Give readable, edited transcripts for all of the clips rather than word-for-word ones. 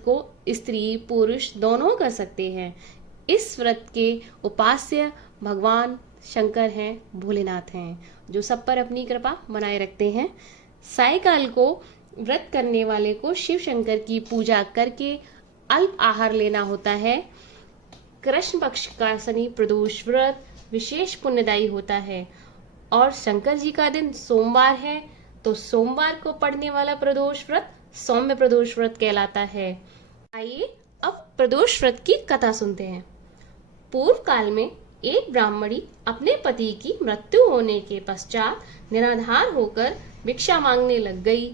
व्रत को स्त्री पुरुष दोनों कर सकते हैं। इस व्रत के उपास्य भगवान शंकर हैं, भोलेनाथ हैं, जो सब पर अपनी कृपा बनाए रखते हैं। सायकाल को व्रत करने वाले को शिव शंकर की पूजा करके अल्प आहार लेना होता है। कृष्ण पक्ष का शनि प्रदोष व्रत विशेष पुण्यदायी होता है और शंकर जी का दिन सोमवार है, तो सोमवार को पड़ने वाला प्रदोष व्रत सौम्य प्रदोष व्रत कहलाता है। आइए अब प्रदोष व्रत की कथा सुनते हैं। पूर्व काल में एक ब्राह्मणी अपने पति की मृत्यु होने के पश्चात निराधार होकर भिक्षा मांगने लग गई।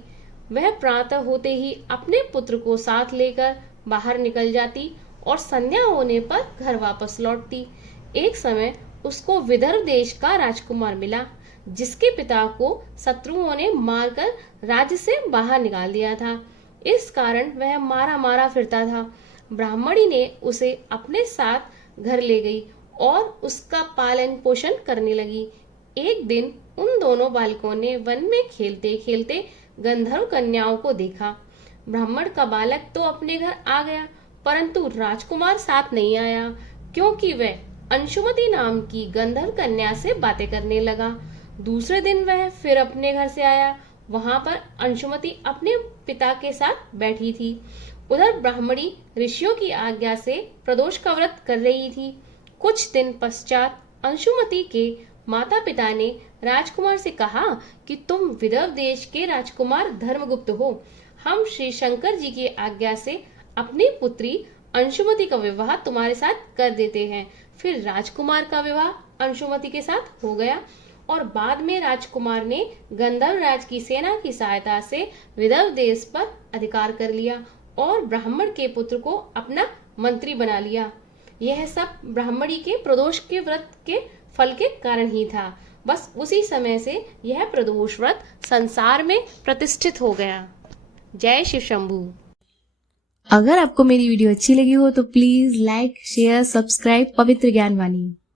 वह प्रातः होते ही अपने पुत्र को साथ लेकर बाहर निकल जाती और संध्या होने पर घर वापस लौटती। एक समय उसको विदर्भ देश का राजकुमार मिला, जिसके पिता को शत्रुओं ने मारकर राज्य से बाहर निकाल दिया था। इस कारण वह मारा मारा फिरता था। ब्राह्मणी ने उसे अपने साथ घर ले गई और उसका पालन पोषण करने लगी। एक दिन उन दोनों बालकों ने वन में खेलते खेलते गंधर्व कन्याओं को देखा। ब्राह्मण का बालक तो अपने घर आ गया, परंतु राजकुमार साथ नहीं आया, क्योंकि वह अंशुमति नाम की गंधर्व कन्या से बातें करने लगा। दूसरे दिन वह फिर अपने घर से आया। वहां पर अंशुमति अपने पिता के साथ बैठी थी। उधर ब्राह्मणी ऋषियों की आज्ञा से प्रदोष का व्रत कर रही थी। कुछ दिन पश्चात अंशुमति के माता पिता ने राजकुमार से कहा कि तुम विदर्भ देश के राजकुमार धर्मगुप्त हो। हम श्री शंकर जी की आज्ञा से अपनी पुत्री अंशुमति का विवाह तुम्हारे साथ कर देते हैं। फिर राजकुमार का विवाह अंशुमति के साथ हो गया और बाद में राजकुमार ने गंधर्व राज की सेना की सहायता से विदर्भ देश पर अधिकार कर लिया और ब्राह्मण के पुत्र को अपना मंत्री बना लिया। यह सब ब्राह्मणी के प्रदोष के व्रत के फल के कारण ही था। बस उसी समय से यह प्रदोष व्रत संसार में प्रतिष्ठित हो गया। जय शिव शंभू। अगर आपको मेरी वीडियो अच्छी लगी हो तो प्लीज लाइक शेयर सब्सक्राइब पवित्र ज्ञान वाणी।